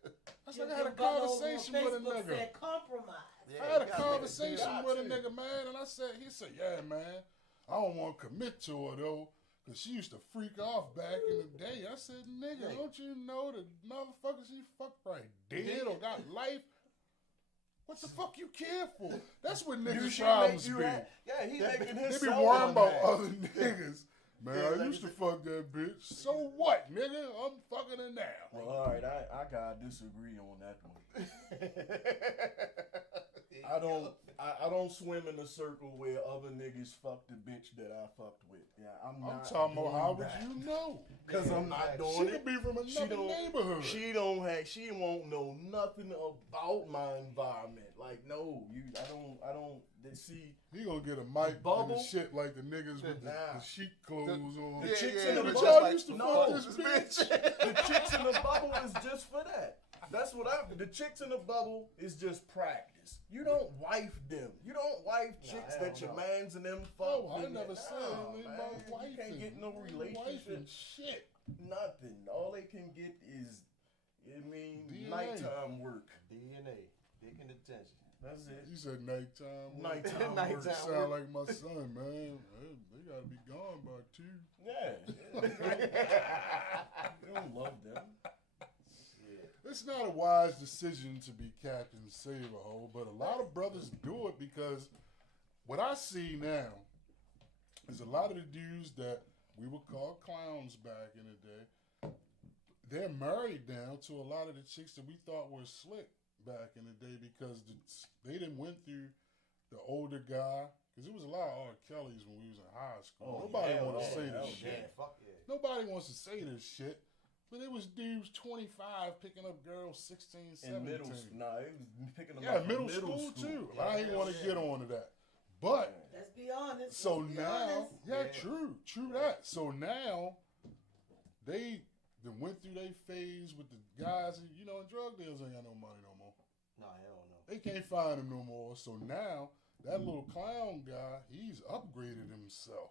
I said I had a conversation with a nigga. Said compromise. Yeah, I had you a gotta make conversation deal. with a nigga, man, and he said, yeah, man, I don't want to commit to her, though, because she used to freak off back in the day. I said, nigga, don't you know the motherfuckers she fucked right dead or got life? What the fuck you care for? That's what niggas' problems be. Yeah, he making They his be self worrying about unhappy. other niggas. Man, I used to fuck that bitch. So what, nigga? I'm fucking her now. Well, all right, I gotta disagree on that one. Yeah, I don't swim in a circle where other niggas fuck the bitch that I fucked with. Yeah, I'm not talking about how would that. you know? Cause I'm not She doing could it. be from another neighborhood. She won't know nothing about my environment. Like, no, I don't see He gonna get a mic bubble? and shit like the niggas with the sheet clothes on. the chicks yeah, in the but But bubble. y'all used to No, fuck this bitch. the chicks in the bubble is just for that. That's what the chicks in the bubble is just practice. You don't wife them. You don't wife chicks hell that your no. mans and them fuck. Oh, I with. never said anything man. about You wifing. can't get no Wifing relationship. shit. Nothing. All they can get is, DNA. nighttime work. DNA, dick and attention. That's it. You said nighttime. Nighttime work. Nighttime. Sound like my son, man. They gotta be gone by 2. Yeah. You don't love them. It's not a wise decision to be Captain Save-A-Hole, but a lot of brothers do it because what I see now is a lot of the dudes that we would call clowns back in the day, they're married now to a lot of the chicks that we thought were slick back in the day because they didn't went through the older guy. Because there was a lot of R. Kellys when we was in high school. Oh, Nobody hell want to yeah, say hell this shit. Yeah, fuck yeah. Nobody wants to say this shit. But it was dudes 25 picking up girls 16, 17. In middle school. Nah, it was picking them Yeah, up in middle school too. Yeah, I ain't want to get on to that. But Let's be honest. so let's be now, honest. yeah, Yeah. true that. So now they went through their phase with the guys, and drug dealers ain't got no money no more. Nah, hell no. They can't find him no more. So now that little clown guy, he's upgraded himself.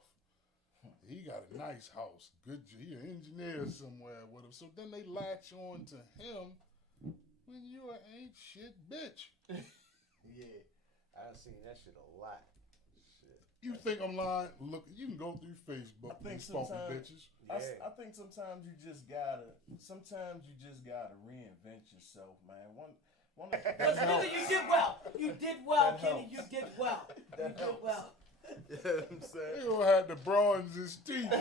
He got a nice house. He an engineer somewhere with him. So then they latch on to him when you ain't shit bitch. Yeah, I've seen that shit a lot. Shit. You think I'm lying? Look, you can go through Facebook I think and stalk sometimes- bitches. Yeah. I think sometimes you just gotta reinvent yourself, man. One Because nigga, you did well. You did well, That Kenny. helps. You did well. That you did helps. well. you know what I'm They saying? gonna have the bronze his teeth.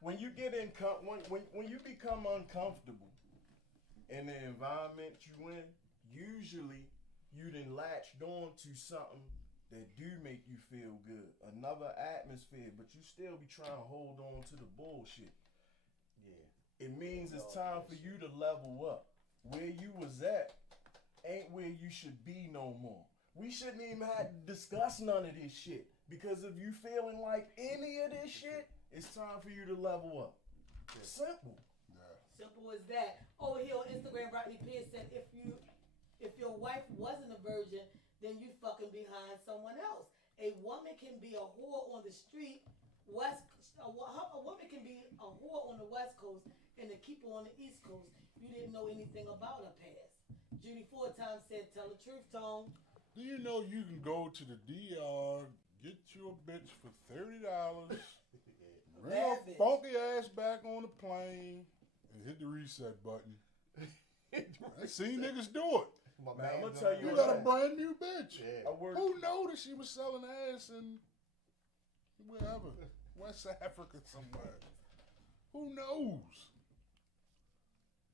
When you get when you become uncomfortable in the environment you in, usually you done latched on to something that do make you feel good, another atmosphere, but you still be trying to hold on to the bullshit. Yeah. It means it's time for you to level up. Where you was at ain't where you should be no more. We shouldn't even have to discuss none of this shit. Because if you feeling like any of this shit, it's time for you to level up. Simple. Simple as that. Over here on Instagram, Rodney Pierce said, if your wife wasn't a virgin, then you fucking behind someone else. A woman can be a whore on the street, a woman can be a whore on the West Coast and a keeper on the East Coast. You didn't know anything about her past. Judy 4 times said, tell the truth, Tone. Do you know you can go to the DR, get you a bitch for $30, bring her Bad bitch. funky ass back on the plane, and hit the reset button? I seen niggas do it. My Man, I'ma man's tell on you You the got a way. brand new bitch. Yeah. I work. Who know that she was selling ass in wherever, West Africa somewhere? Who knows?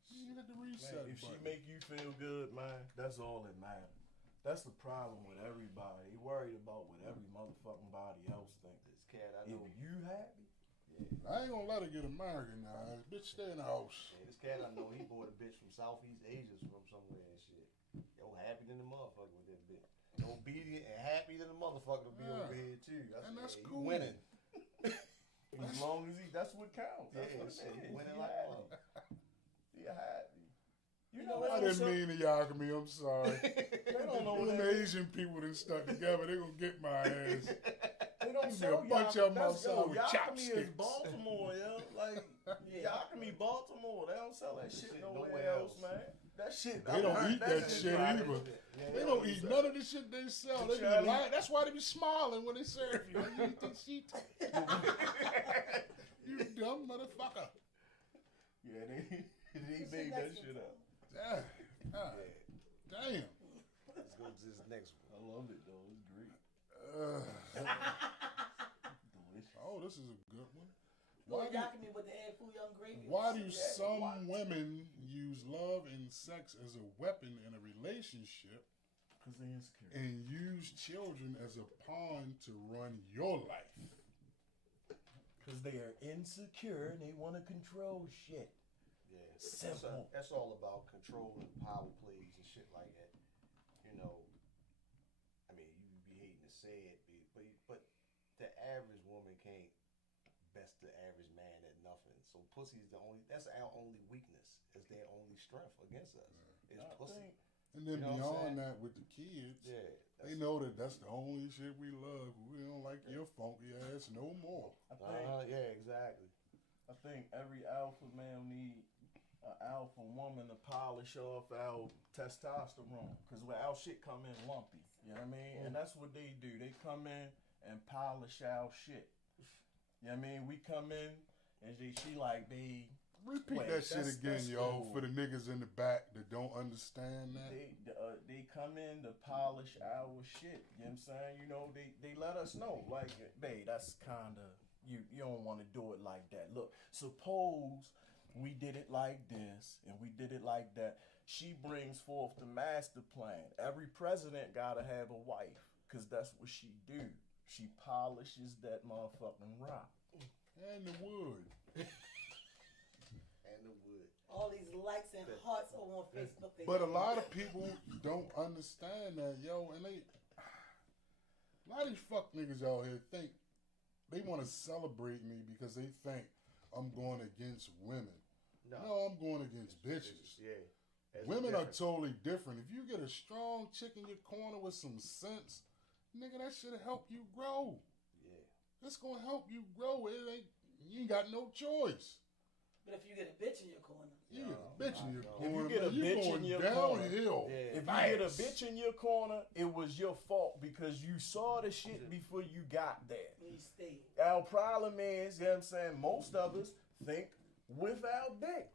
She hit the reset Man, if she button. make you feel good, man, that's all that matters. That's the problem with everybody. They worried about what every motherfucking body else thinks. This cat I If know. you happy, I ain't gonna let her get Americanized. Bitch, stay in the house. Yeah, this cat I know, he bought a bitch from Southeast Asia from somewhere and shit. Yo, happy than the motherfucker with that bitch. Obedient and happy than the motherfucker to be Yeah. over here too. I And said, that's yeah, cool. You winning. as long as that's what counts. That's Yeah, what it shit, is. you winning He like happy. one. He happy. You You know know what I didn't mean to yak me. I'm sorry. They don't know what Them that is. Asian people that stuck together, they gonna get my ass. They don't Be a sell bunch Yakimi. of them outside with Yakimi is chopsticks. Baltimore, yo. Like Yakimi, Baltimore. They don't sell that shit Shit nowhere nowhere else, else. man. That shit. They don't I eat that shit right. either. Yeah, They yeah. don't eat none of the shit they sell. They be Charlie. lying. That's why they be smiling when they serve you. You eat this shit. You dumb motherfucker. Yeah, they This made shit that next shit one. up. Damn. God damn. Let's go to this next one. I love it though. It's great. Delicious. Oh, this is a good one. Go Why do, Yakimi with the add food young gravy. why do Yeah, some what? women use love and sex as a weapon in a relationship Because they're insecure. and use children as a pawn to run your life. Because they are insecure and they want to control shit. Yeah, Simple. that's all about control and power plays and shit like that. You know, I mean, you be hating to say it, but the average woman can't best the average man at nothing. So pussy's that's our only weakness. Is their only strength against us. Is I pussy. think And then You know what I'm beyond saying? that, with the kids, Yeah. they know that that's the only shit we love. We don't like your funky ass no more. I think Yeah, exactly. I think every alpha male need an alpha woman to polish off our testosterone. Because our shit come in lumpy. You know what I mean? And that's what they do. They come in and polish our shit. You know what I mean? We come in and she like, babe, Repeat Wait, that shit that's- again, that's yo, old. for the niggas in the back that don't understand that. they come in to polish our shit. You know what I'm saying? You know, they let us know, like, babe, that's kind of, you don't want to do it like that. Look, suppose we did it like this and we did it like that. She brings forth the master plan. Every president got to have a wife because that's what she do. She polishes that motherfucking rock. And the wood. And the wood. All these likes and hearts over on Facebook. They But a lot of people don't understand that, yo, and a lot of these fuck niggas out here think they want to celebrate me because they think I'm going against women. No, I'm going against bitches. Yeah. That's Women are different. totally different. If you get a strong chick in your corner with some sense, nigga, that shit'll help you grow. Yeah. It's gonna help you grow. You ain't got no choice. But if you get a bitch in your corner, You get a bitch in your If corner. you get a man, you bitch in going your downhill. Yeah. If you get a fast. bitch in your corner, it was your fault because you saw the shit before you got there. when you stay. Our problem is, you know what I'm saying, most of us think without dick.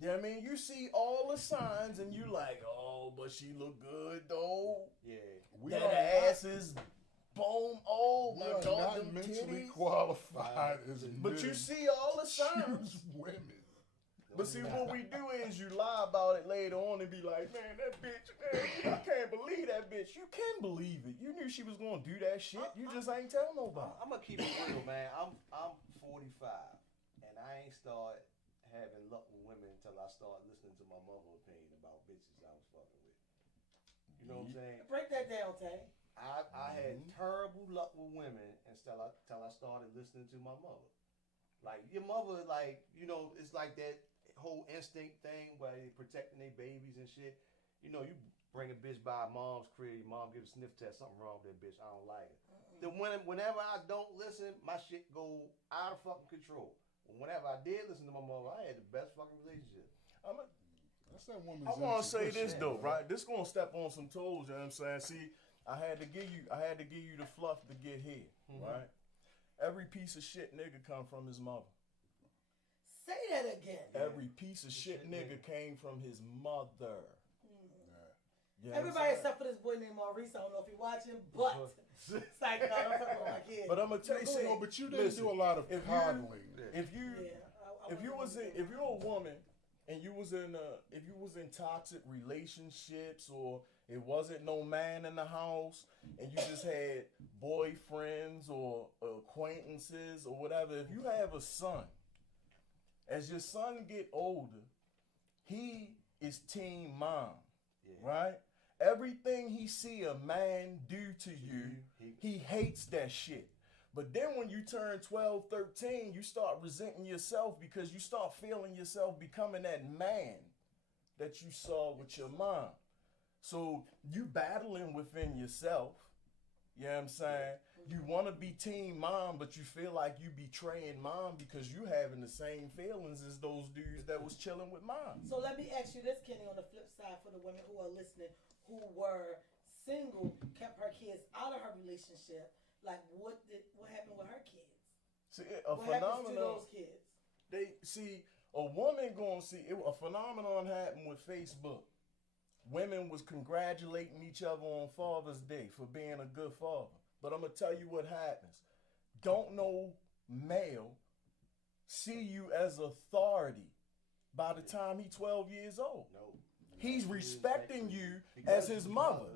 You know what I mean? You see all the signs and you like, oh, but she look good though. Yeah. We That are ass is bone. Oh We my are God, not them mentally titties. qualified as But you men see all the to signs. choose women. But see, what we do is you lie about it later on and be like, man, that bitch, man, I can't believe that bitch. You can believe it. You knew she was gonna do that shit. You just ain't tell nobody. I'm gonna keep it real, man. I'm 45, and I ain't start having luck with women until I start listening to my mother's opinion about bitches I was fucking with. You know what I'm saying? Break that down, Tay. I had terrible luck with women until I started listening to my mother. Like your mother, like, you know, it's like that whole instinct thing where they protecting their babies and shit. You know, you bring a bitch by mom's crib, your mom give a sniff test, something wrong with that bitch, I don't like it. Then whenever I don't listen, my shit go out of fucking control. Whenever I did listen to my mother, I had the best fucking relationship. That's that woman's I want to say intuition, this though, bro. right? This gonna step on some toes. You know what I'm saying? See, I had to give you the fluff to get here, right? Every piece of shit nigga come from his mother. Say that again. Every piece of shit nigga came from his mother. You know what I'm Everybody saying? except for this boy named Maurice. I don't know if you're watching, but it's like, no, I'm talking about my kid. But I'm gonna tell you, see, No, but you didn't listen, do a lot of if you- coddling. if you Yeah, if you're a woman and you was in toxic relationships or it wasn't no man in the house and you just had boyfriends or acquaintances or whatever, if you have a son, as your son get older, he is teen mom, right? Everything he see a man do to you, he hates that shit. But then when you turn 12, 13, you start resenting yourself because you start feeling yourself becoming that man that you saw with your mom. So you battling within yourself. You know what I'm saying? You want to be teen mom, but you feel like you betraying mom because you having the same feelings as those dudes that was chilling with mom. So let me ask you this, Kenny, on the flip side for the women who are listening, who were single, kept her kids out of her relationship. Like, what happened with her kids? See, a What happens to phenomenon. those kids? They see a woman going to see a phenomenon happened with Facebook. Women was congratulating each other on Father's Day for being a good father. But I'm gonna tell you what happens. Don't no male see you as authority by the time he's 12 years old. No. He's respecting you as his mother.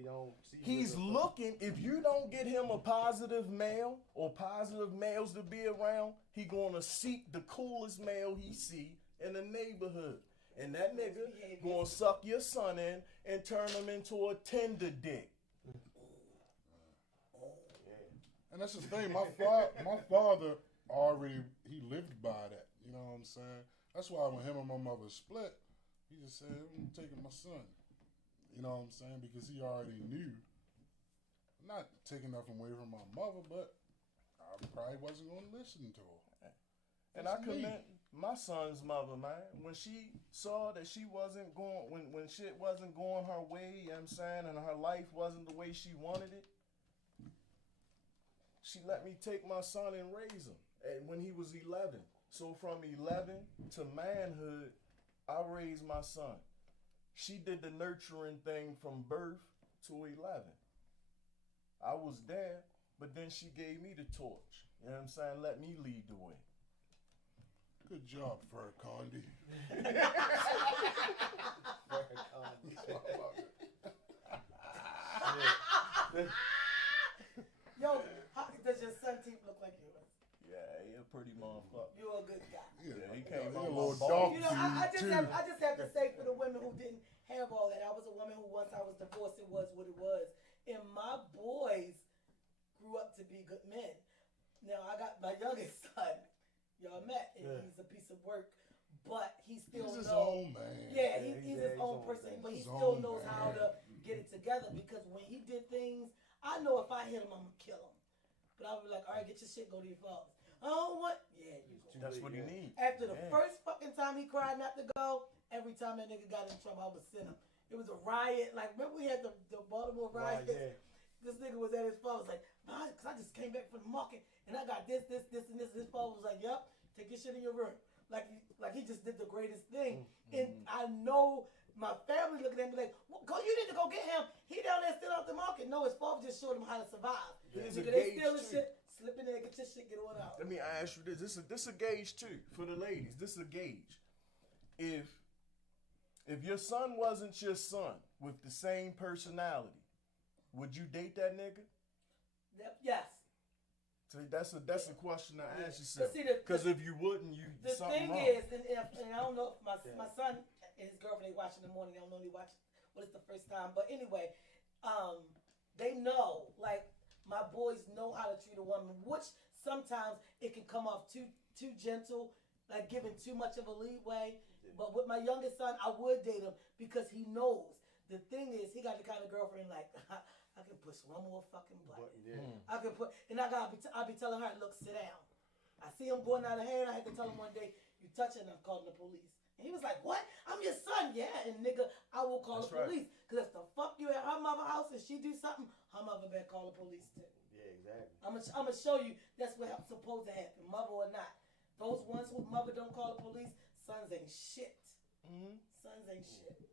He don't see. He's looking. If you don't get him a positive male or positive males to be around, he gonna seek the coolest male he see in the neighborhood, and that nigga gonna suck your son in and turn him into a tender dick. And that's the thing. My father already he lived by that. You know what I'm saying? That's why when him and my mother split, he just said, "I'm taking my son." You know what I'm saying? Because he already knew. Not taking nothing away from my mother, but I probably wasn't going to listen to her. And I commend my son's mother, man. When she saw that she wasn't going, when shit wasn't going her way, you know what I'm saying, and her life wasn't the way she wanted it, she let me take my son and raise him. And when he was 11. So from 11 to manhood, I raised my son. She did the nurturing thing from birth to 11. I was there, but then she gave me the torch. You know what I'm saying? Let me lead the way. Good job, Farrakhan. Yo, does your son teeth look like yours? Yeah, he a pretty motherfucker. You're a good guy. Yeah, he came a out little my dark. You know, I too. just have to say for the women who didn't have all that, I was a woman who once I was divorced, it was what it was. And my boys grew up to be good men. Now I got my youngest son. Y'all met, and he's a piece of work, but he still He's his knows. own man. Yeah, he's his own person, but he still knows how to get it together. Because when he did things, I know if I hit him, I'm gonna kill him. But I would be like, all right, get your shit, go to your father. I don't want. Yeah, you go. That's what he needs. After the first fucking time he cried not to go, every time that nigga got in trouble, I would send him. It was a riot. Like, remember we had the Baltimore riots? Right, yeah. This nigga was at his father, was like, nah, cause I just came back from the market and I got this, and this. His father was like, yep, take your shit in your room. Like he just did the greatest thing. And I know my family looking at me like, well, go, you need to go get him. He down there still off the market. No, his father just showed him how to survive. Yeah. Nigga, they steal the shit, slip in there, get your shit, get on out. Let me ask you this. This a gauge too for the ladies. This is a gauge. If your son wasn't your son with the same personality, would you date that nigga? Yes. So that's a question to ask yourself. But because if you wouldn't, the something thing wrong. is, and I don't know if my son and his girlfriend they watch in the morning. They don't know they watch. Well, it's the first time, but anyway, they know. Like my boys know how to treat a woman, which sometimes it can come off too gentle, like giving too much of a leeway. But with my youngest son, I would date him because he knows. The thing is, he got the kind of girlfriend like. I can push one more fucking button. I can put, and I'll be telling her, look, sit down. I see him going out of hand. I had to tell him one day, you touch it, and I'm calling the police. And he was like, what? I'm your son, yeah. And nigga, I will call the police. Because if the fuck you at her mother's house and she do something, her mother better call the police too. Yeah, exactly. I'm gonna show you that's what's supposed to happen, mother or not. Those ones who mother don't call the police, sons ain't shit. Sons ain't shit.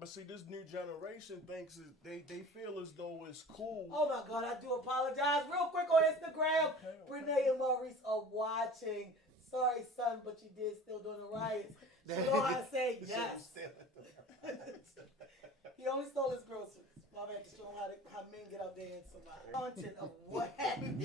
But see, this new generation thinks they feel as though it's cool. Oh my God, I do apologize. Real quick on Instagram, Renee and Maurice are watching. Sorry, son, but you did still doing the riots. You know how I say yes. He only stole his groceries. Well, I had to show him how men get out there and survive. Content of what happened.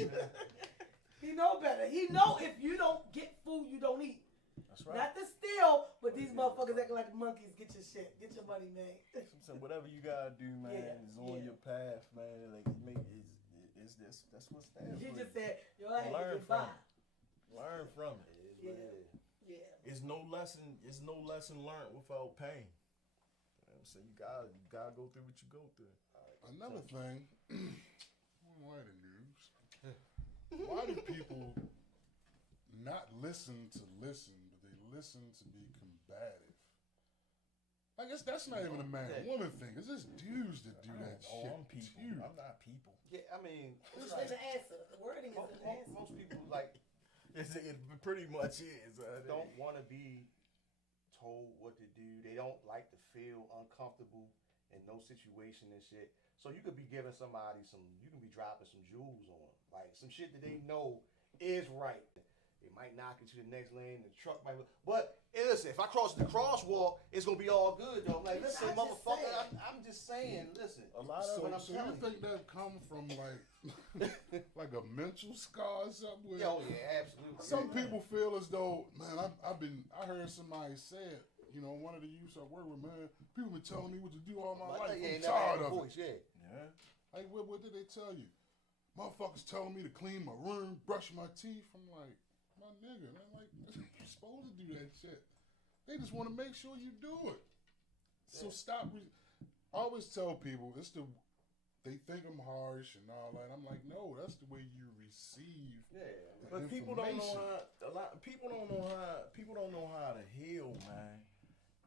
He know better. He know if you don't get food, you don't eat. That's right. Not to steal, but these motherfuckers acting like monkeys. Get your shit. Get your money, man. So whatever you gotta do, man, is on your path, man. Like it's that's what's there. He just said, yo, I had learn to get from by. it. Learn from it. Yeah. It's no lesson learned without pain. You know what I'm saying? You gotta go through what you go through. Another thing, why the news? Why do people not listen, but they listen to be combative? I guess that's not even a man-woman thing. It's just dudes that do that shit. I'm people. Too. I'm not people. Yeah, I mean, It's it's like, an answer. The wording is an answer. most people like It pretty much is. don't want to be told what to do. They don't like to feel uncomfortable in no situation and shit. So you could be giving somebody you can be dropping some jewels on them, like some shit that they know is right. It might knock into the next lane. The truck might, but it'll listen, if I cross the crosswalk, it's gonna be all good though. I'm like, listen, I'm just motherfucker, saying. I'm just saying, listen. A lot of When I'm So you telling think that come from like a mental scar or something? Oh yeah, absolutely. Some people feel as though, man, I heard somebody say it. You know, one of the youths I work with, man, people been telling me what to do all my life. Yeah, I'm never had tired a of voice, it. Yeah. Like, what did they tell you? Motherfuckers telling me to clean my room, brush my teeth. I'm like, my nigga, man, like, you're supposed to do that shit. They just want to make sure you do it. So stop. I always tell people, they think I'm harsh and all that. I'm like, no, that's the way you receive. Yeah. But people don't know people don't know how to heal, man.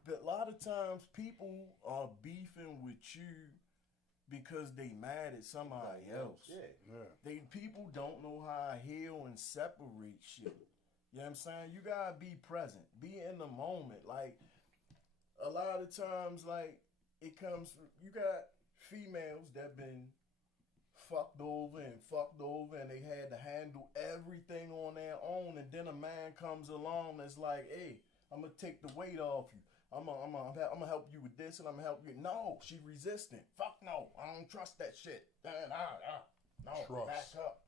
But a lot of times people are beefing with you because they mad at somebody else. Yeah. People don't know how to heal and separate shit. You know what I'm saying? You gotta be present, be in the moment. Like a lot of times, like it comes. You got females that been fucked over, and they had to handle everything on their own, and then a man comes along that's like, "Hey, I'm gonna take the weight off you. I'm gonna help you with this, and I'm gonna help you." No, she resistant. Fuck no, I don't trust that shit. No, Trust. back up.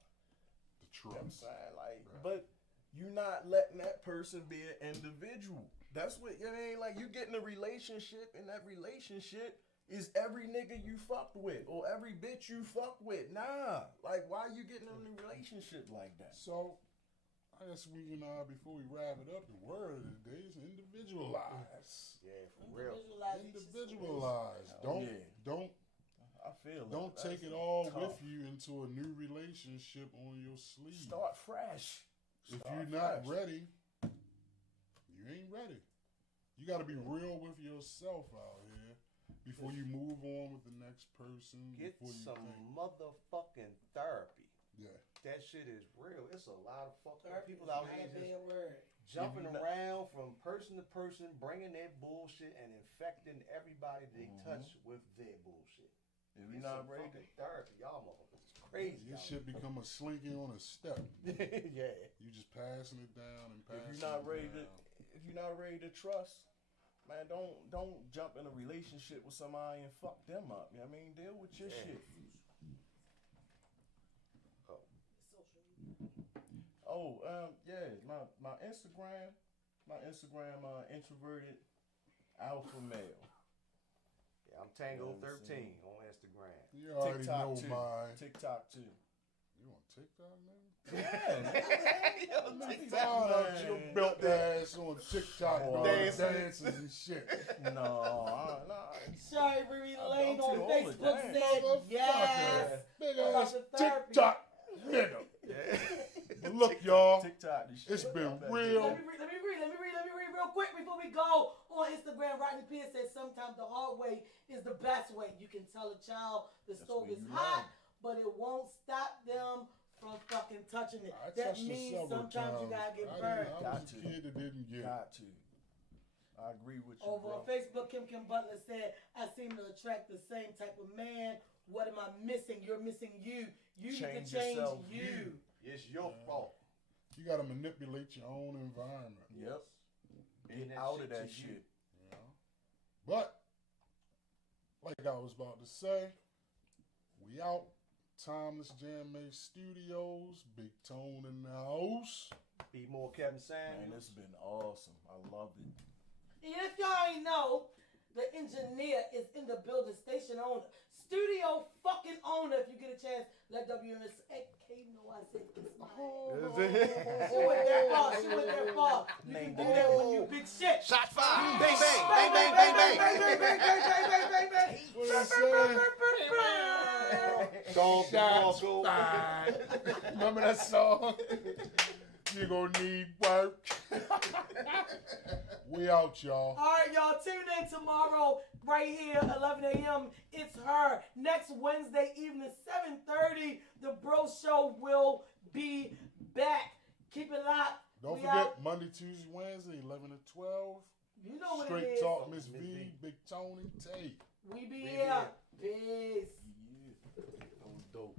The You know what I'm trust. saying? Like, but you not letting that person be an individual. That's what, you know what I mean? Like, you get in a relationship, and that relationship is every nigga you fucked with or every bitch you fucked with. Nah. Like, why you getting in a relationship like that? So, I guess we can, before we wrap it up, the word of the day is individualize. Yeah, for real. Individualize. Don't I feel it. Don't take it That's all tough. with you into a new relationship on your sleeve. Start fresh. If Start you're not fresh. ready, you ain't ready. You got to be real with yourself out here before you move on with the next person. Get before you some think. motherfucking therapy. Yeah. That shit is real. It's a lot of fucking Therapy people is out not here a just bad word. jumping If you not- around from person to person, bringing their bullshit and infecting everybody they touch with their bullshit. If you're Get not some ready fucking therapy, y'all motherfuckers. It's crazy. Your out shit become a slinky on a step. here. Yeah. You just passing it down and if passing you're not it ready down. if you're not ready to trust, man, don't jump in a relationship with somebody and fuck them up. You know what I mean? Deal with your Yeah. shit. Social media. Oh, yeah, my Instagram, introverted alpha male. Yeah, I'm Tango Yeah, 13 on Instagram. You already know too. mine. TikTok too. You on TikTok, man? Yeah, Find out your built ass on TikTok Boy. doing dances and shit. no. Sherry Marie Lane I'm on too old to Facebook dance. said yes. Big About ass the therapy. TikTok nigga. But look, y'all, TikTok. This shit it's been up that real. Let me read real quick before we go. On Instagram, Rodney Pierce says sometimes the hard way is the best way. You can tell a child the stove where is you hot, learn. but it won't stop them from fucking touching it. I That touched it means several sometimes you times. gotta get I burned. was Got a to. kid that didn't get it. Got to. I agree with you, Over bro. on Facebook, Kim Butler said, I seem to attract the same type of man. What am I missing? You're missing you. You need to Change change yourself, you. It's your fault. You got to manipulate your own environment. Yep. Getting Get that out shit of that to you. shit. You know? But, like I was about to say, we out. Timeless Jam Make Studios. Big Tone in the house. Be more Kevin Man, Samuels. it's been awesome. I love it. And if y'all ain't know, the engineer is in the building, station owner, studio fucking owner. If you get a chance, let WMSK know I said kiss my ass. She went that far. She went that far. You can do that when you big shit. Shot fired. Bang, bang. Bang, bang, bang, bang. bang. What is saying? Dog, Shots dog, fired. Remember that song? You gonna need work. We out, y'all. All right, y'all. Tune in tomorrow, right here, 11 a.m. It's her. Next Wednesday evening, 7:30. The Bro Show will be back. Keep it locked. Don't We forget, out. Monday, Tuesday, Wednesday, 11 to 12. You know what it Straight is. Talk, Miss Miss V, V. Big Tony, Tate. We be We here. here. Peace. Yeah. That was dope.